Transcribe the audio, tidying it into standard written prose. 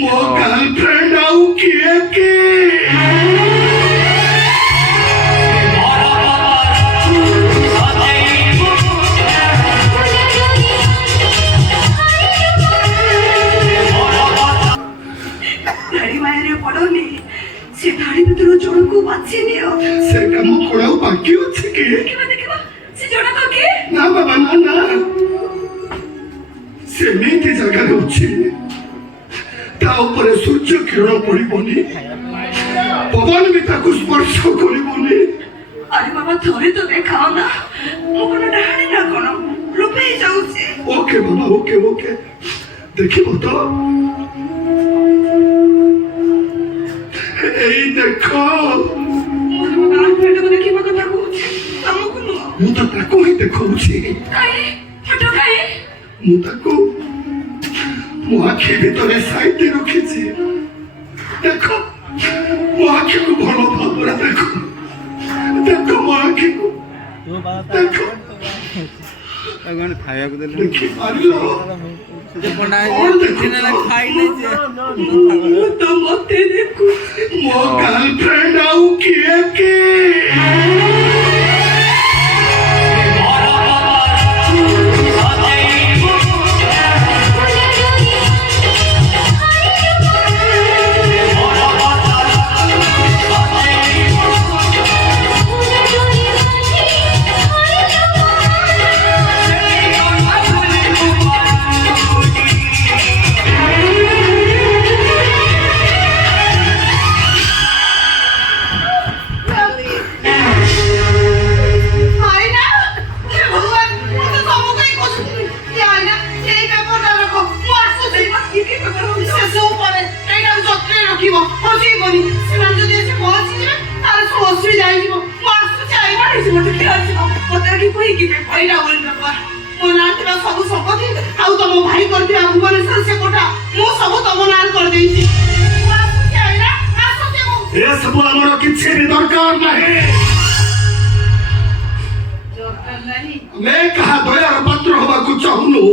ମୋ ଗାର୍ଲଫ୍ରେଣ୍ଡ ଆଉ କିଏ କି? ସେ ଧାଡ଼ି ଭିତରୁ ଜଣକୁ ବାଛି ନିଅ। ସେ କାମ କଣ ଆଉ ବାକି ଅଛି କି? ଦେଖିବା ସେ ଜଣକ କିଏ? ନା ବାବା ନା ନା, ସେମିତି ଜାଗାରେ ଅଛି ତା ଉପରେ ସୂର୍ଯ୍ୟ କିରଣ ପଡିବନି, ପବନ ବି ତାକୁ ସ୍ପର୍ଶ କରିବନି। ଆରେ ବାବା ଥରେ ତ ଦେଖାଅ ନା, ମୁଁ କଣ ଡାହାଣୀ ନା କଣ ଲୋଭେଇ ଯାଉଛି। ଓକେ ବାବା ଓକେ ଓକେ, ଦେଖିବ ତ? ଏଇ ଦେଖ, ଦେଖିବା କଥା କହୁଛି, ତମକୁ ନୁହଁ। ମୁଁ ତ ତାକୁ ହିଁ ଦେଖଉଛି। ମୁଁ ତାକୁ ମୋ ଆଖି ଭିତରେ ସାଇତି ରଖିଛି। ଦେଖ ମୋ ଆଖିକୁ ଭଲ ଭାବରେ ଦେଖ, ଦେଖ ମୋ ଆଖିକୁ ଦେଖ। ଖାଇବାକୁ ଦେଲେ ଦେଖିପାରିଲ? ମତେ ଦେଖୁଛି। ମୋ ଗାର୍ଲଫ୍ରେଣ୍ଡ ଆଉ କିଏ କି? ସବୁ ସମ୍ପତ୍ତି ଆଉ ତମ ଭାଇ କରିଥିବା ଭୁବନେଶ୍ୱର ସେ କୋଠା ମୁଁ ସବୁ ତମ ନାଁରେ କରିଦେଇଛି। ଏସବୁ ଆମର କିଛି ବି ଦରକାର ନାହିଁ। ଆମେ କାହା ଦୟାର ପାତ୍ର ହବାକୁ ଚାହୁଁନୁ।